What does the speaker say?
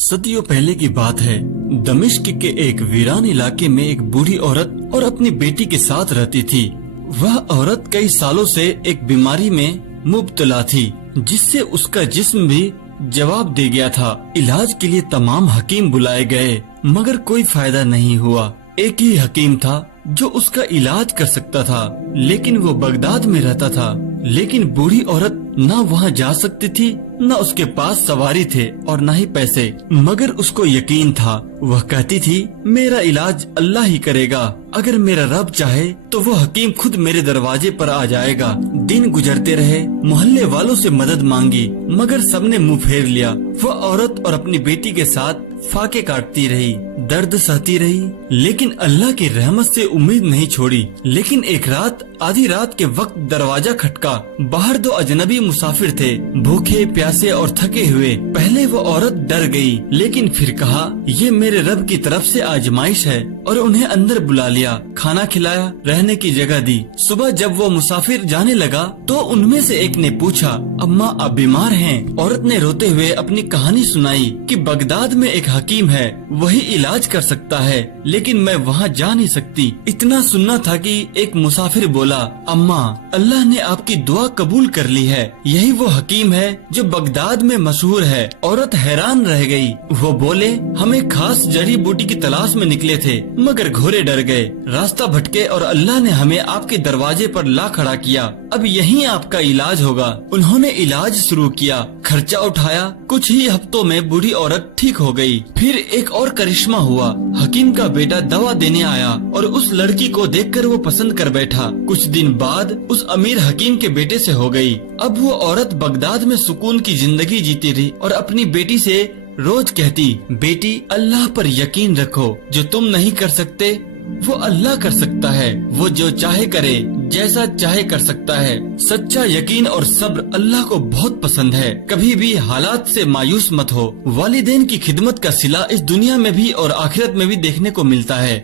सदियों पहले की बात है। दमिश्क के एक वीरान इलाके में एक बूढ़ी औरत और अपनी बेटी के साथ रहती थी। वह औरत कई सालों से एक बीमारी में मुब्तला थी, जिससे उसका जिस्म भी जवाब दे गया था। इलाज के लिए तमाम हकीम बुलाए गए, मगर कोई फायदा नहीं हुआ। एक ही हकीम था जो उसका इलाज कर सकता था, लेकिन वो बगदाद में रहता था। लेकिन बूढ़ी औरत न वहाँ जा सकती थी, न उसके पास सवारी थे और न ही पैसे, मगर उसको यकीन था। वह कहती थी, मेरा इलाज अल्लाह ही करेगा। अगर मेरा रब चाहे तो वो हकीम खुद मेरे दरवाजे पर आ जाएगा। दिन गुजरते रहे, मोहल्ले वालों से मदद मांगी, मगर सबने मुंह फेर लिया। वह औरत और अपनी बेटी के साथ फाके काटती रही, दर्द सहती रही, लेकिन अल्लाह की रहमत से उम्मीद नहीं छोड़ी। लेकिन एक रात आधी रात के वक्त दरवाजा खटका। बाहर दो अजनबी मुसाफिर थे, भूखे प्यासे और थके हुए। पहले वो औरत डर गई, लेकिन फिर कहा, ये मेरे रब की तरफ से आजमाइश है, और उन्हें अंदर बुला लिया, खाना खिलाया, रहने की जगह दी। सुबह जब वो मुसाफिर जाने लगा तो उनमें से एक ने पूछा, अम्मा आप बीमार हैं? औरत ने रोते हुए अपनी कहानी सुनाई कि बगदाद में एक हकीम है, वही इलाज कर सकता है, लेकिन मैं वहाँ जा नहीं सकती। इतना सुनना था कि एक मुसाफिर बोला, अम्मा अल्लाह ने आपकी दुआ कबूल कर ली है, यही वो हकीम है जो बगदाद में मशहूर है। औरत हैरान रह गई। वो बोले, हमें खास जड़ी बूटी की तलाश में निकले थे, मगर घोड़े डर गए, रास्ता भटके और अल्लाह ने हमें आपके दरवाजे पर ला खड़ा किया। अब यहीं आपका इलाज होगा। उन्होंने इलाज शुरू किया, खर्चा उठाया। कुछ ही हफ्तों में बूढ़ी औरत ठीक हो गई। फिर एक और करिश्मा हुआ। हकीम का बेटा दवा देने आया और उस लड़की को देखकर वो पसंद कर बैठा। कुछ दिन बाद उस अमीर हकीम के बेटे से हो गई। अब वो औरत बगदाद में सुकून की जिंदगी जीती रही और अपनी बेटी से रोज कहती, बेटी अल्लाह पर यकीन रखो, जो तुम नहीं कर सकते वो अल्लाह कर सकता है। वो जो चाहे करे, जैसा चाहे कर सकता है। सच्चा यकीन और सब्र अल्लाह को बहुत पसंद है। कभी भी हालात से मायूस मत हो। वालिदैन की खिदमत का सिला इस दुनिया में भी और आखिरत में भी देखने को मिलता है।